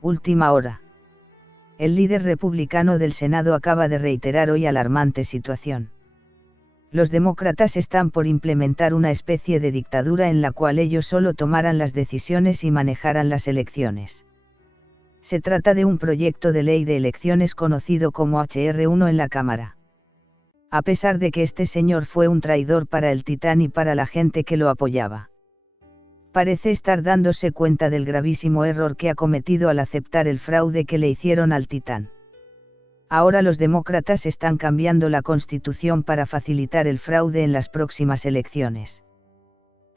Última hora. El líder republicano del Senado acaba de reiterar hoy alarmante situación. Los demócratas están por implementar una especie de dictadura en la cual ellos solo tomaran las decisiones y manejaran las elecciones. Se trata de un proyecto de ley de elecciones conocido como HR1 en la Cámara. A pesar de que este señor fue un traidor para el Titán y para la gente que lo apoyaba. Parece estar dándose cuenta del gravísimo error que ha cometido al aceptar el fraude que le hicieron al Titán. Ahora los demócratas están cambiando la Constitución para facilitar el fraude en las próximas elecciones.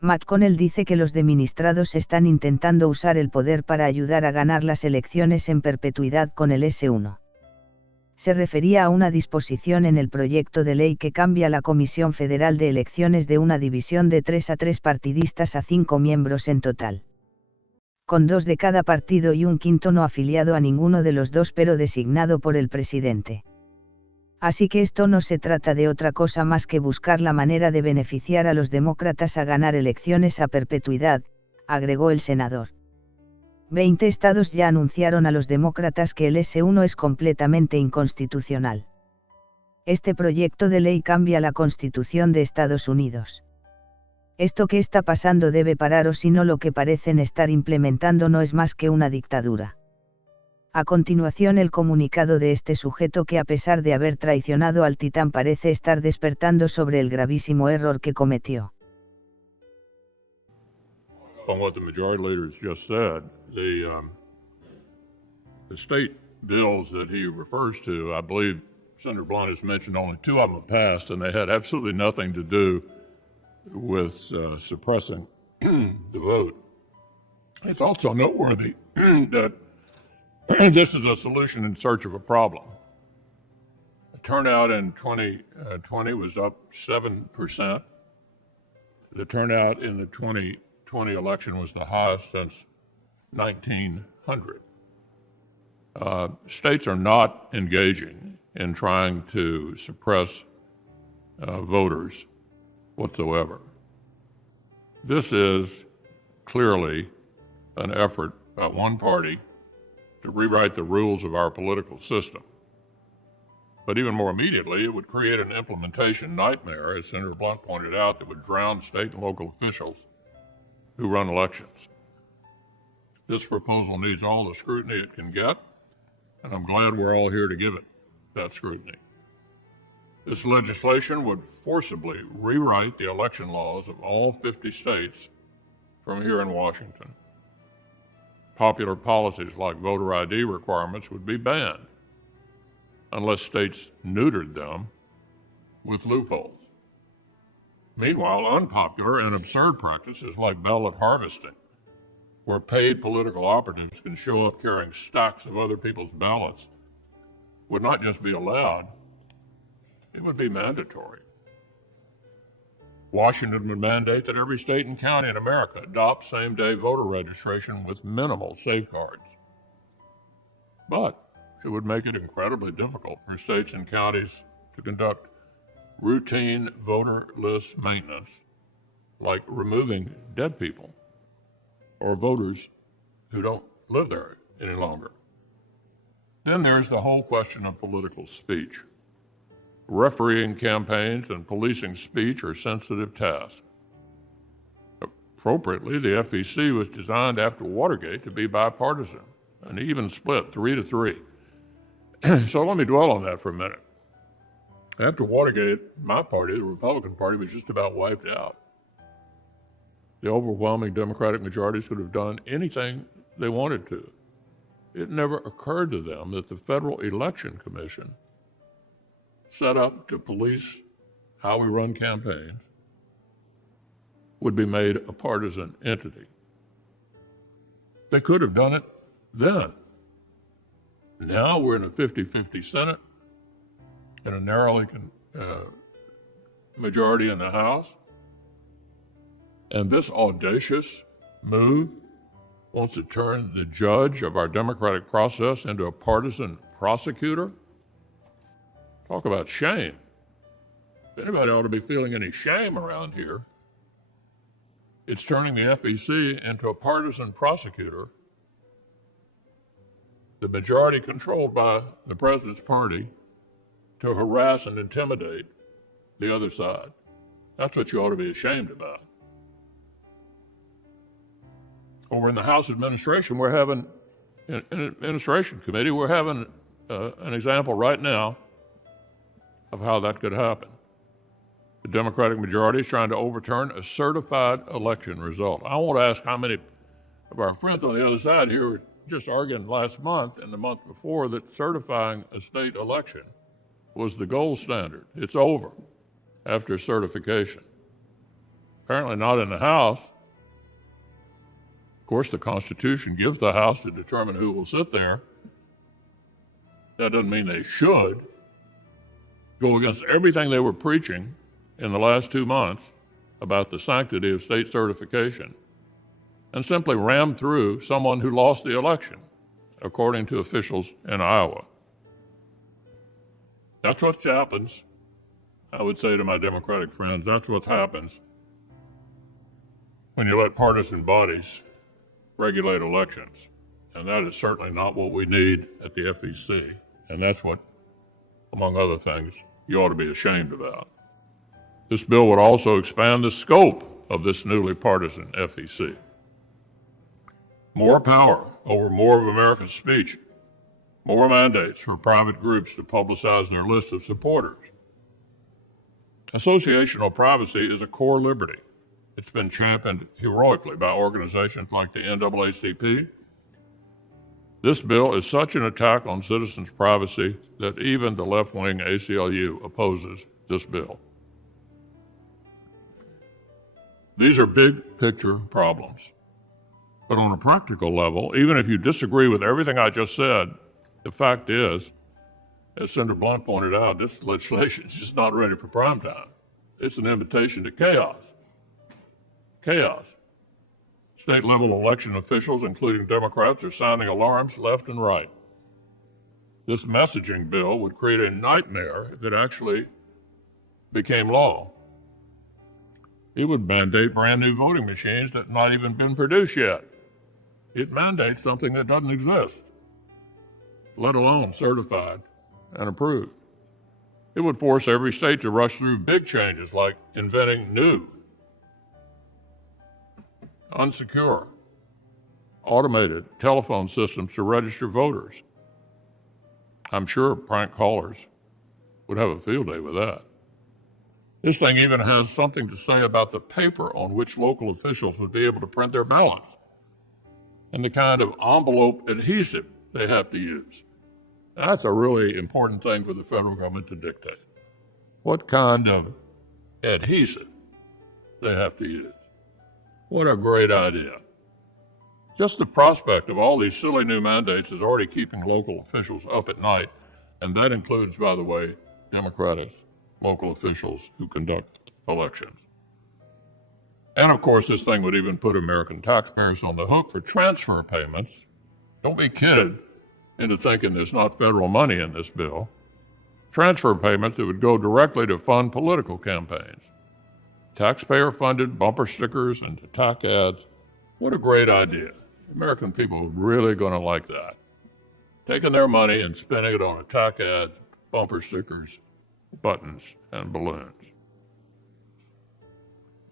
McConnell dice que los deministrados están intentando usar el poder para ayudar a ganar las elecciones en perpetuidad con el S1. Se refería a una disposición en el proyecto de ley que cambia la Comisión Federal de Elecciones de una división de 3 a 3 partidistas a 5 miembros en total. Con 2 de cada partido y un quinto no afiliado a ninguno de los dos pero designado por el presidente. Así que esto no se trata de otra cosa más que buscar la manera de beneficiar a los demócratas a ganar elecciones a perpetuidad, agregó el senador. 20 estados ya anunciaron a los demócratas que el S1 es completamente inconstitucional. Este proyecto de ley cambia la Constitución de Estados Unidos. Esto que está pasando debe parar o si no lo que parecen estar implementando no es más que una dictadura. A continuación el comunicado de este sujeto que a pesar de haber traicionado al Titán parece estar despertando sobre el gravísimo error que cometió. On what the majority leader has just said, the state bills that he refers to, I believe Senator Blunt has mentioned only 2 of them have passed, and they had absolutely nothing to do with suppressing the vote. It's also noteworthy that this is a solution in search of a problem. The turnout in 2020 was up 7%. The turnout in the 2020 election was the highest since 1900. States are not engaging in trying to suppress voters whatsoever. This is clearly an effort by one party to rewrite the rules of our political system. But even more immediately, it would create an implementation nightmare, as Senator Blunt pointed out, that would drown state and local officials who run elections. This proposal needs all the scrutiny it can get, and I'm glad we're all here to give it that scrutiny. This legislation would forcibly rewrite the election laws of all 50 states from here in Washington. Popular policies like voter ID requirements would be banned unless states neutered them with loopholes. Meanwhile, unpopular and absurd practices like ballot harvesting, where paid political operatives can show up carrying stacks of other people's ballots, would not just be allowed, it would be mandatory. Washington would mandate that every state and county in America adopt same-day voter registration with minimal safeguards. But it would make it incredibly difficult for states and counties to conduct routine voter list maintenance, like removing dead people or voters who don't live there any longer. Then there's the whole question of political speech. Refereeing campaigns and policing speech are sensitive tasks. Appropriately, the FEC was designed after Watergate to be bipartisan, and even split 3-3. So let me dwell on that for a minute. After Watergate, my party, the Republican Party, was just about wiped out. The overwhelming Democratic majorities could have done anything they wanted to. It never occurred to them that the Federal Election Commission, set up to police how we run campaigns, would be made a partisan entity. They could have done it then. Now we're in a 50-50 Senate and a narrowly majority in the House. And this audacious move wants to turn the judge of our democratic process into a partisan prosecutor? Talk about shame. If anybody ought to be feeling any shame around here, it's turning the FEC into a partisan prosecutor the majority controlled by the president's party, to harass and intimidate the other side. That's what you ought to be ashamed about. Over in the House administration, we're having, in an administration committee, we're having an example right now of how that could happen. The Democratic majority is trying to overturn a certified election result. I want to ask how many of our friends on the other side here were just arguing last month and the month before that certifying a state election was the gold standard. It's over after certification. Apparently not in the House. Of course, the Constitution gives the House to determine who will sit there. That doesn't mean they should go against everything they were preaching in the last 2 months about the sanctity of state certification and simply ram through someone who lost the election, according to officials in Iowa. That's what happens. I would say to my Democratic friends, that's what happens when you let partisan bodies regulate elections. And that is certainly not what we need at the FEC. And that's what, among other things, you ought to be ashamed about. This bill would also expand the scope of this newly partisan FEC. More power over more of America's speech. More mandates for private groups to publicize their list of supporters. Associational privacy is a core liberty. It's been championed heroically by organizations like the NAACP. This bill is such an attack on citizens' privacy that even the left-wing ACLU opposes this bill. These are big picture problems. But on a practical level, even if you disagree with everything I just said, the fact is, as Senator Blunt pointed out, this legislation is just not ready for prime time. It's an invitation to chaos. Chaos. State-level election officials, including Democrats, are sounding alarms left and right. This messaging bill would create a nightmare if it actually became law. It would mandate brand new voting machines that have not even been produced yet. It mandates something that doesn't exist, let alone certified and approved. It would force every state to rush through big changes like inventing new, unsecure, automated telephone systems to register voters. I'm sure prank callers would have a field day with that. This thing even has something to say about the paper on which local officials would be able to print their ballots and the kind of envelope adhesive they have to use. That's a really important thing for the federal government to dictate. What kind of adhesive they have to use. What a great idea. Just the prospect of all these silly new mandates is already keeping local officials up at night, and that includes, by the way, Democratic local officials who conduct elections. And of course, this thing would even put American taxpayers on the hook for transfer payments. Don't be kidded into thinking there's not federal money in this bill. Transfer payments that would go directly to fund political campaigns. Taxpayer-funded bumper stickers and attack ads. What a great idea. American people are really going to like that. Taking their money and spending it on attack ads, bumper stickers, buttons, and balloons.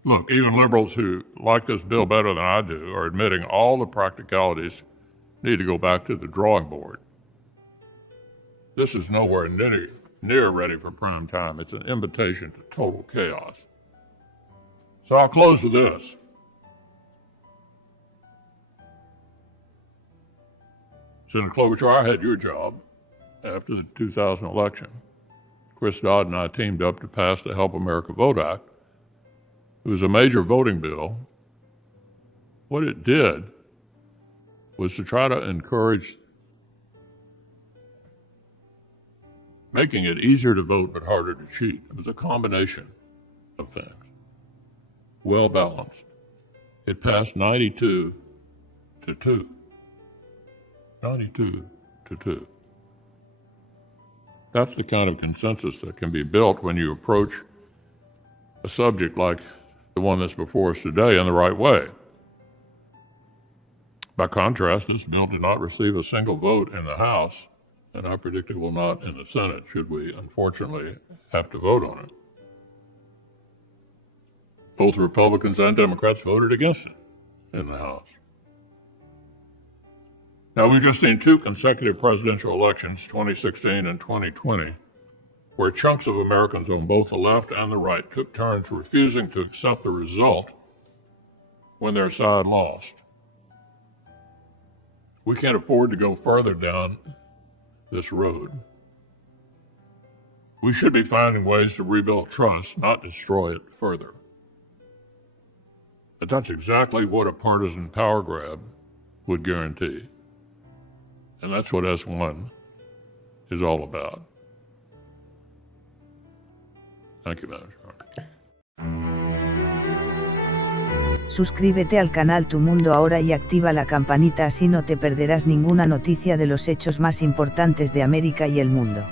Look, even liberals who like this bill better than I do are admitting all the practicalities need to go back to the drawing board. This is nowhere near ready for prime time. It's an invitation to total chaos. So I'll close with this. Senator Klobuchar, I had your job after the 2000 election. Chris Dodd and I teamed up to pass the Help America Vote Act. It was a major voting bill. What it did was to try to encourage making it easier to vote but harder to cheat. It was a combination of things. Well balanced. It passed 92 to 2. 92 to 2. That's the kind of consensus that can be built when you approach a subject like the one that's before us today in the right way. By contrast, this bill did not receive a single vote in the House, and I predict it will not in the Senate, should we unfortunately have to vote on it. Both Republicans and Democrats voted against it in the House. Now, we've just seen two consecutive presidential elections, 2016 and 2020, where chunks of Americans on both the left and the right took turns refusing to accept the result when their side lost. We can't afford to go further down this road. We should be finding ways to rebuild trust, not destroy it further. But that's exactly what a partisan power grab would guarantee. And that's what S1 is all about. Thank you, Madam Chair. Suscríbete al canal Tu Mundo Ahora y activa la campanita, así no te perderás ninguna noticia de los hechos más importantes de América y el mundo.